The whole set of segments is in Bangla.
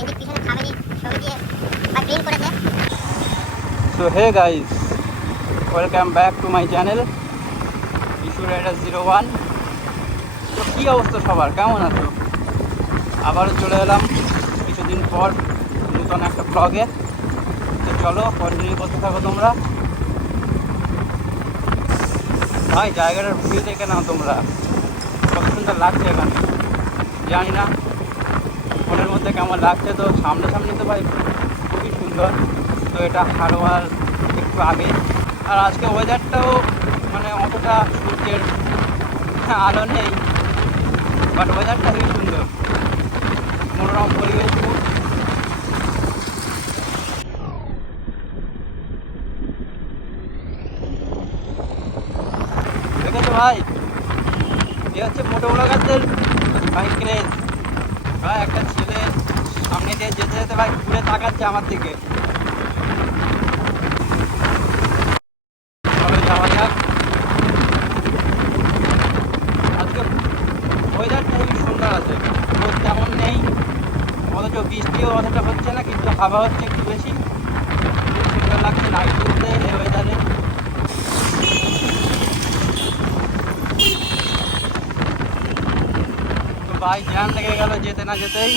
So hey guys, welcome back to my channel Issue Rider 01. তো কী অবস্থা সবার, কেমন আছো? আবারও চলে এলাম কিছুদিন পর নতুন একটা ব্লগে। তো চলো কন্টিনিউ করতে থাকো তোমরা। ভাই জায়গাটার ভিউ দেখে নাও তোমরা, কত সুন্দর লাগছে এখানে। জানি না ফোনের মধ্যে কেমন লাগছে, তো সামনাসামনি তো ভাই খুবই সুন্দর। তো এটা হারোয়ার একটু আগে, আর আজকে ওয়েদারটাও মানে অতটা সূর্যের আলো নেই, বাট ওয়েদারটা খুবই সুন্দর, মনোরম পরিবেশ। দেখেছো ভাই, এ হচ্ছে মোটো ব্লগারদের বাইক রেস। ভাই একটা ছেলে সামনে দিয়ে যেতে যেতে ভাই ঘুরে তাকাচ্ছে আমার দিকে। চলো যাওয়া যাক। আজকে ওয়েদারটা খুবই সুন্দর আছে, রোদ তেমন নেই, অথচ বৃষ্টিও অতটা হচ্ছে না, কিন্তু হাওয়া হচ্ছে একটু বেশি। খুব সুন্দর লাগছে নাইট ঘুরতে এই ওয়েদারে। তো ভাই জ্যাম লেগে গেল যেতে না যেতেই।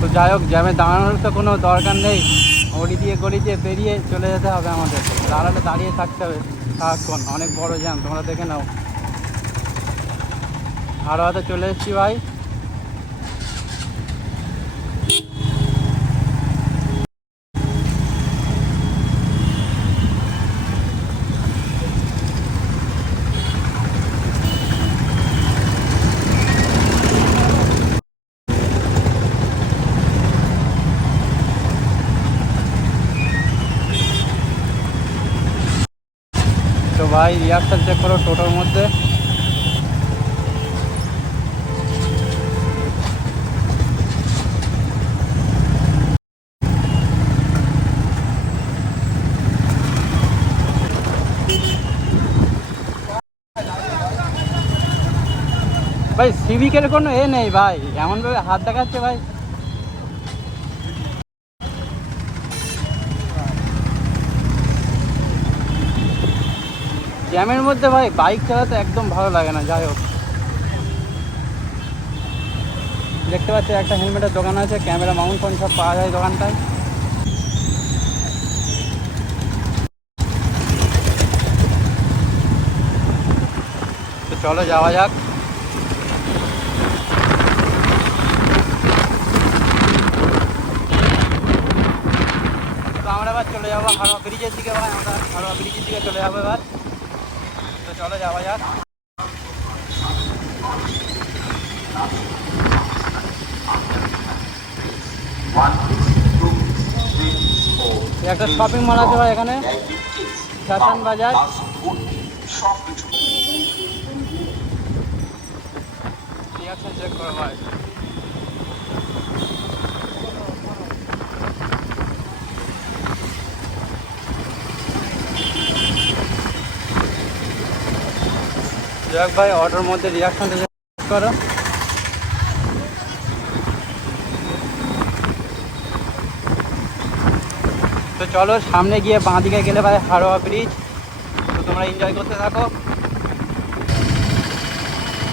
তো যাই হোক, জ্যামে দাঁড়ানোর তো কোনো দরকার নেই, গড়ি দিয়ে পেরিয়ে চলে যেতে হবে আমাদের। দাঁড়ালে দাঁড়িয়ে থাকতে হবে সারাক্ষণ, অনেক বড় জ্যাম, তোমরা দেখে নাও। হাওড়াতে চলে এসেছি ভাই। তো ভাই রিহার্সাল চেক করো টোটোর মধ্যে। ভাই সিভিকের কোনো এ নেই ভাই, এমনভাবে হাত দেখাচ্ছে ভাই। জ্যামের মধ্যে ভাই বাইক চালাতে একদম ভালো লাগে না। যাই হোক, দেখতে পাচ্ছি একটা হেলমেটের দোকান আছে, ক্যামেরা মাউন্ট ফোন সব পাওয়া যায় দোকানটায়। তো চলো যাওয়া যাক। তো আমরা এবার চলে যাবো হাওড়া ব্রিজের দিকে ভাই, আমরা হাওড়া ব্রিজের দিকে চলে যাবো এবার। তো চলো যাওয়া যাক। একটা শপিং মল আছে ভাই এখানে, ফ্যাশন বাজার। চেক করো ভাই। যাক ভাই, অটোর মধ্যে রিয়াকশনটা চেক করো। তো চলো সামনে গিয়ে বাঁ দিকে গেলে ভাই হাওড়া ব্রিজ। তো তোমরা এনজয় করতে থাকো।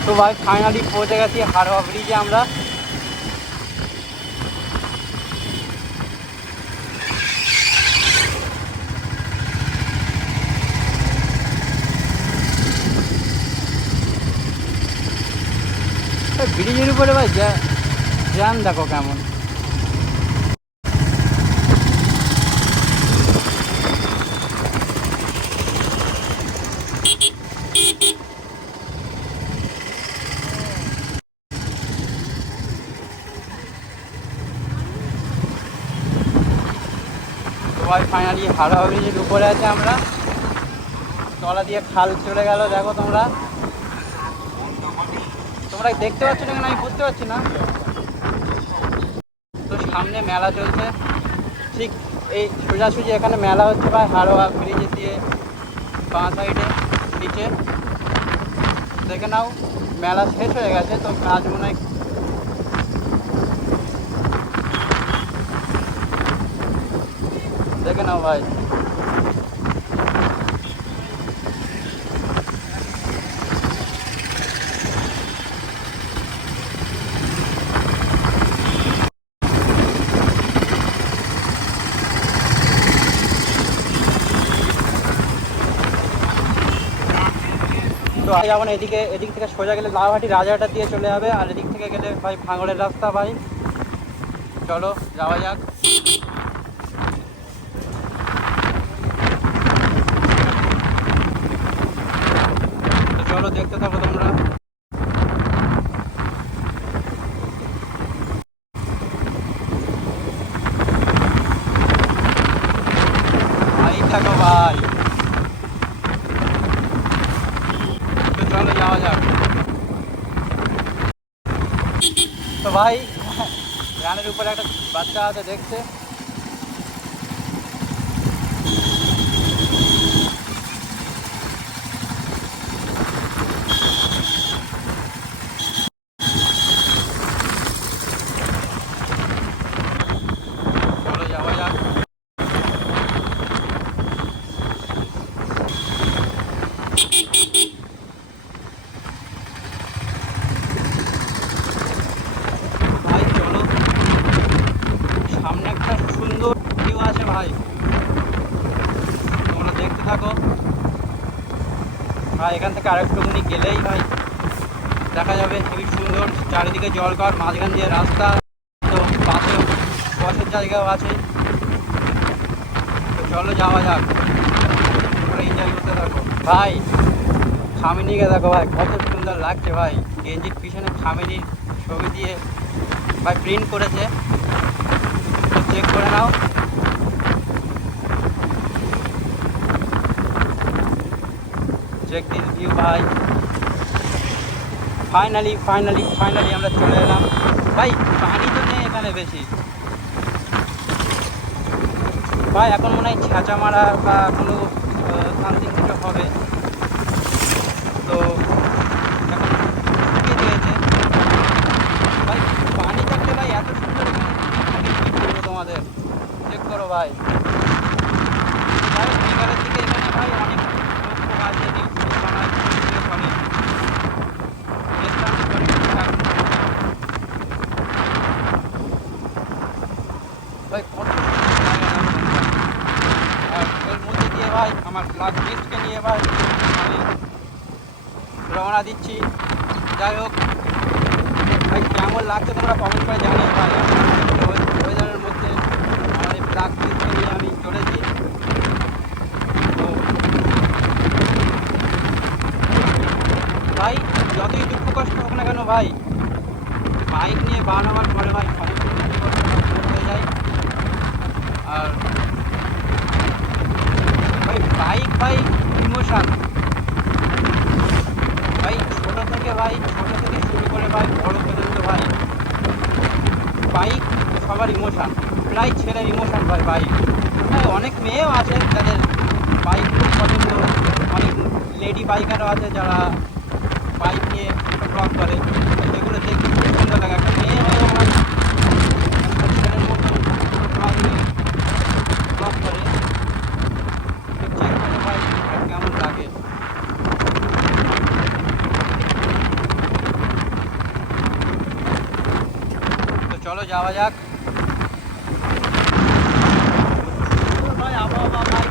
তো ভাই ফাইনালি পৌঁছে গেছি হাওড়া ব্রিজে আমরা। ব্রিজের উপরে ভাই জ্যাম দেখো কেমন। সবাই ফাইনালি হাওড়া ব্রিজের উপরে আছে আমরা। তলা দিয়ে খাল চলে গেল, দেখো তোমরা দেখতে পাচ্ছ না, আমি বুঝতে পারছি না। তো সামনে মেলা চলছে, ঠিক এই সোজাসুজি এখানে মেলা হচ্ছে ভাই হাওড়া ব্রিজে দিয়ে বাঁ সাইডে। নিচে দেখে নাও, মেলা শেষ হয়ে গেছে, তো কাজ মনে হয় দেখে নাও ভাই। তো যেমন এদিক থেকে সোজা গেলে লাউহাটি রাজাহাটা দিয়ে চলে যাবে, আর এদিক থেকে গেলে ভাই ভাঙড়ের রাস্তা ভাই। চলো যাওয়া যাক। তো চলো দেখতে থাকো তোমরা। ভাই থাকো ভাই, তো চলো যাওয়া যাক। তো ভাই রানের উপরে একটা বাচ্চা আছে দেখছে। চলো যাওয়া যাক। ভাই চলো, সামনে একটা সুন্দর ভিউ আছে ভাই, তোমরা দেখতে থাকো ভাই। এখান থেকে আরেকটুখানি গেলেই ভাই দেখা যাবে খুবই সুন্দর, চারিদিকে জলঘর, মাঝখান দিয়ে রাস্তা, তো পাশে বসের জায়গাও আছে। তো চলো যাওয়া যাক, তোমরা এনজয় করতে থাকো ভাই। খামিনিকে দেখো ভাই, কত সুন্দর লাগছে ভাই। গেঞ্জির পিছনে খামিনির ছবি দিয়ে ভাই প্রিন্ট করেছে, তো চেক করে নাও। চেক দিস ভিউ ভাই। ফাইনালি আমরা চলে এলাম ভাই। পানি তো নেই এখানে বেশি ভাই, এখন মনে হয় ছেঁচা মারা বা কোনো সামথিং কিছু হবে। তো এখন শুকিয়ে দিয়েছে ভাই। পানি থাকতে ভাই এত সুন্দর এখানে কি বলবো তোমাদের, চেক করো ভাই। ভাই বিকালের দিকে এখানে ভাই অনেক লোক আছে, রিলস বানায়, ভিডিও করে, রেস্টুরেন্ট করে টুকটাক। ভাই কত সুন্দর জায়গা দেখো তোমরা। আর এর মধ্যে দিয়ে ভাই আমার ব্লগ গেস্টকে নিয়ে ভাই আমি রওনা দিচ্ছি। যাই হোক ভাই, কেমন লাগছে তোমরা কমেন্ট করে জানিও ভাই। ওয়েদারের মধ্যে আমার এই ব্লগ গেস্টকে নিয়ে আমি চলেছি। তো ভাই যতই দুঃখ কষ্ট হোক না কেন ভাই, বাইক নিয়ে বার হওয়ার পরে ভাই সমস্ত দুঃখ কষ্ট দূর হয়ে যায়। আর ভাই বাইক ভাই ইমোশন ভাই, ছোট থেকে শুরু করে ভাই বড় পর্যন্ত ভাই বাইক সবার ইমোশন, প্রায় ছেলের ইমোশন ভাই বাইক। হ্যাঁ অনেক মেয়েও আছে যাদের বাইক খুব পছন্দ, অনেক লেডি বাইকারও আছে যারা বাইক নিয়ে ব্লগ করে, যেগুলো দেখতে খুব সুন্দর লাগে। একটা মেয়ে হয়েও ভাই একটা ছেলের মতন বাইক নিয়ে ব্লগ করে, তো চেক করে ভাই কেমন লাগে। তো চলো যাওয়া যাক ভাই। আবহাওয়া ভাই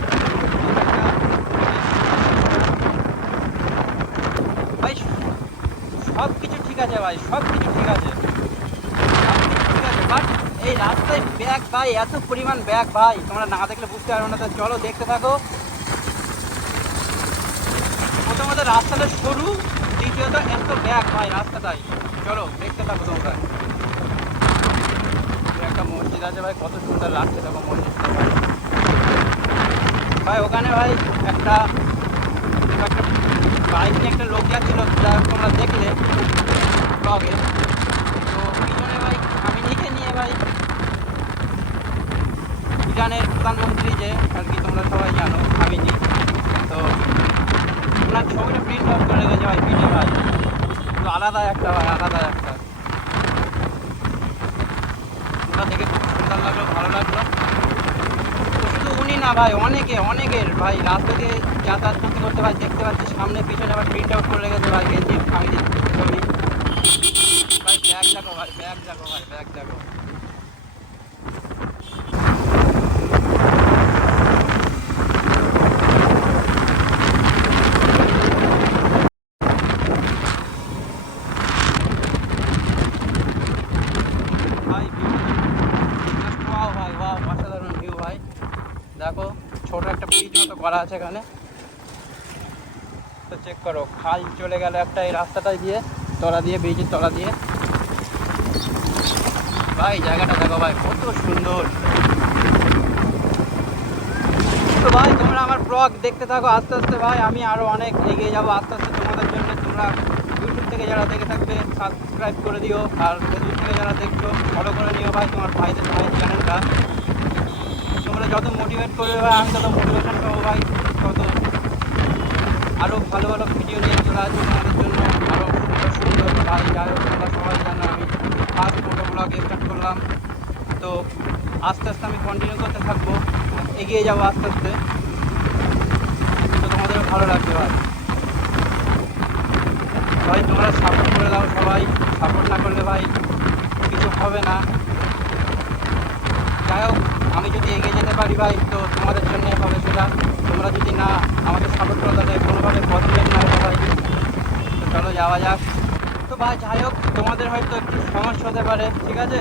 ভাই সব কিছু ঠিক আছে ভাই, সব কিছু ঠিক আছে, বাট এই রাস্তায় ব্যাগ ভাই, এত পরিমাণ ব্যাগ ভাই, তোমরা না দেখলে বুঝতে পারবে না। তো চলো দেখতে থাকো। প্রথমত রাস্তাটা সরু, দ্বিতীয়ত এত ব্যাগ ভাই রাস্তাটাই। চলো দেখতে থাকো তোমরা। একটা মসজিদ আছে ভাই, কত সুন্দর লাগছে দেখো মসজিদটা ভাই। ভাই ওখানে ভাই একটা বাইক নিয়ে একটা লোক যাচ্ছিল, যা তোমরা দেখলে ব্লগে। তো পিছনে ভাই খামিনিকে নিয়ে ভাই, ইরানের প্রধানমন্ত্রী যে আর কি তোমরা সবাই জানো খামিনি, তো ওনার ছবি ভাই পিঠে ভাই, তো আলাদা একটা ভাই, আলাদা একটা। ওটা দেখে খুব সুন্দর লাগলো, ভালো লাগলো। তো শুধু উনি না ভাই, অনেকের ভাই রাস্তা দিয়ে যাতায়াত করতে করতে ভাই দেখতে পাচ্ছি সামনে পিছনে আবার প্রিন্ট আউট করে রেখেছে ভাই গেঞ্জির কামিজের ছবি। ভাই ব্যাগ দেখো ভাই, ব্যাগ দেখো ভাই, ব্যাগ দেখো। ভাই ওয়াও ভাই, ওয়াও, অসাধারণ ভিউ ভাই। দেখো ছোট একটা ব্রিজ মতো করা আছে এখানে, তো চেক করো খাল চলে গেল একটা এই রাস্তাটা দিয়ে, তলা দিয়ে, ব্রিজের তলা দিয়ে। ভাই জায়গাটা দেখো ভাই কত সুন্দর। তো ভাই তোমরা আমার ব্লগ দেখতে থাকো আস্তে আস্তে ভাই, আমি আরও অনেক এগিয়ে যাবো আস্তে আস্তে তোমাদের জন্য। তোমরা ইউটিউব থেকে যারা দেখে থাকবে সাবস্ক্রাইব করে দিও, আর ফেসবুক থেকে যারা দেখছো ফলো করে নিও ভাই তোমার ভাইদের চ্যানেলটা। তোমরা যত মোটিভেট করবে ভাই আমি তত মোটিভেশন পাবো ভাই, তত আরও ভালো ভালো ভিডিও নিয়ে চলে আসবে তোমাদের জন্য, আরও সুন্দর সুন্দর ভাই। যাই হোক তোমরা সবাই জানো আমি ফার্স্ট ফটো ব্লগ স্টার্ট করলাম, তো আস্তে আস্তে আমি কন্টিনিউ করতে থাকবো, এগিয়ে যাবো আস্তে আস্তে। তো তোমাদেরও ভালো লাগবে ভাই। ভাই তোমরা সাপোর্ট করে দাও সবাই, সাপোর্ট না করলে ভাই কিছু হবে না। যাই হোক আমি যদি এগিয়ে যেতে পারি ভাই তো তোমাদের জন্যই হবে সেটা। তোমরা যদি না আমাকে সাপোর্ট করো তাহলে কোনোভাবে পসিবল না হবে ভাই। তো চলো যাওয়া যাক। তো ভাই যাই হোক তোমাদের হয়তো একটু সমস্যা হতে পারে, ঠিক আছে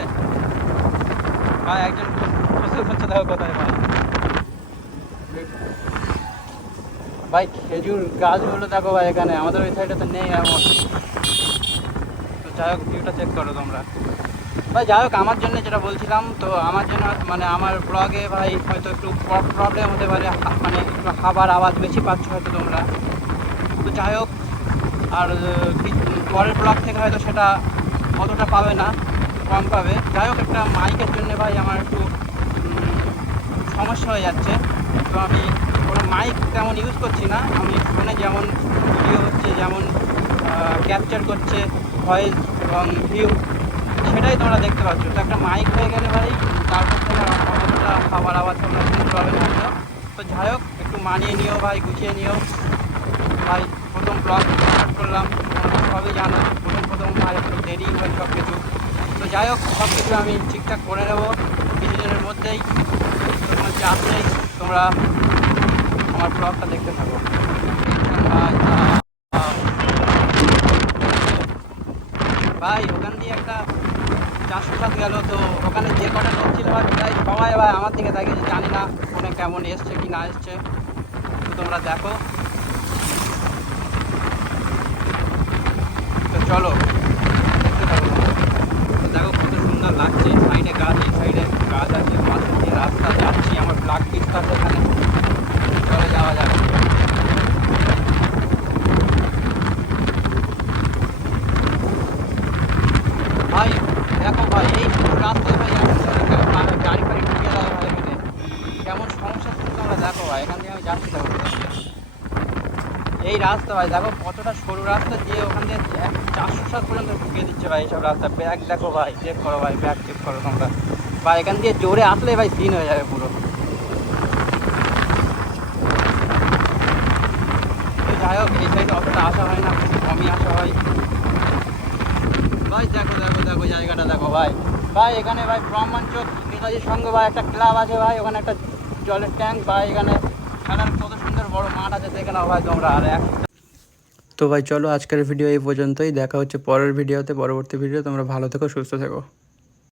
ভাই। একজন প্রশ্ন করছে দেখো কোথায় ভাই, ভাই খেজুর গাছগুলো দেখো ভাই এখানে, আমাদের ওই সাইডে তো নেই এমন। তো যাই হোক ভিউটা চেক করো তোমরা ভাই। যাই হোক আমার জন্য যেটা বলছিলাম, তো আমার জন্য মানে আমার ব্লগে ভাই হয়তো একটু প্রবলেম হতে পারে, মানে একটু হাওয়ার আওয়াজ বেশি পাচ্ছ হয়তো তোমরা। তো যাই হোক আর পরের ব্লগ থেকে হয়তো সেটা অতটা পাবে না, কম পাবে। যাই হোক একটা মাইকের জন্য ভাই আমার একটু সমস্যা হয়ে যাচ্ছে। তো আমি কোনো মাইক তেমন ইউজ করছি না, আমি ফোনে যেমন ভিডিও হচ্ছে, যেমন ক্যাপচার করছে ভয়েস এবং ভিউ, সেটাই তোমরা দেখতে পাচ্ছ। তো একটা মাইক হয়ে গেলে ভাই তারপর তোমার অতটা খাবার আওয়াজ তোমরা শুনতে পাবে না হয়তো। তো যাই হোক একটু মানিয়ে নিও ভাই, গুছিয়ে নিও ভাই। প্রথম ব্লগ স্টার্ট করলাম, তোমরা সবই জানো প্রথম ভাই একটু দেরি হয় সব কিছু। তো যাই হোক সব কিছু আমি ঠিকঠাক করে নেবো কিছুদিনের মধ্যেই। তো কোনো চাপ নেই, তোমরা আমার ব্লগটা দেখতে থাকো ভাই। ওখান দিয়ে একটা 407 গেল, তো ওখানে যে কটা লোক ছিল ভাই প্রায় সবাই ভাই আমার দিকে তাকিয়েছে, জানি না ফোনে কেমন এসছে কি না এসছে। তো তোমরা দেখো, তো চলো দেখতে থাকো। তো দেখো কত সুন্দর লাগছে, সাইডে গাছ, এই সাইডে গাছ আছে, মাঝে দিয়ে রাস্তা যাচ্ছি, আমার ব্লগ পিসটা আছে এখানে। চলে যাওয়া যাবে ভাই। দেখো ভাই এই রাস্তায় ভাই গাড়ি ফাড়ি ঢুকে দেয় ভাই এখানে, কেমন সমস্যা হচ্ছে তোমরা দেখো ভাই। এখান দিয়ে আমি যাচ্ছি দেখো, এই রাস্তা ভাই দেখো কতটা সরু রাস্তা দিয়ে ওখান দিয়ে 407 পর্যন্ত ঢুকিয়ে দিচ্ছে ভাই এইসব রাস্তা। ব্যাগ দেখো ভাই, চেক করো ভাই, ব্যাগ চেক করো তোমরা ভাই। এখান দিয়ে জোরে আসলে ভাই দিন হয়ে যাবে পুরো। তো যাই হোক এই সাইডে অতটা আসা হয় না, কমই আসা হয় ভাই। দেখো দেখো দেখো জায়গাটা দেখো ভাই। ভাই এখানে ভাই ব্রহ্মাঞ্চক নেতাজির সঙ্গে ভাই একটা ক্লাব আছে ভাই, ওখানে একটা জলের ট্যাঙ্ক ভাই, এখানে খেলার কত সুন্দর বড় মাঠ আছে, দেখে নাও ভাই তোমরা। আর তো ভাই চলো আজকের ভিডিও এই পর্যন্তই, দেখা হচ্ছে পরের ভিডিওতে, পরবর্তী ভিডিও। তোমরা ভালো থেকো, সুস্থ থেকো।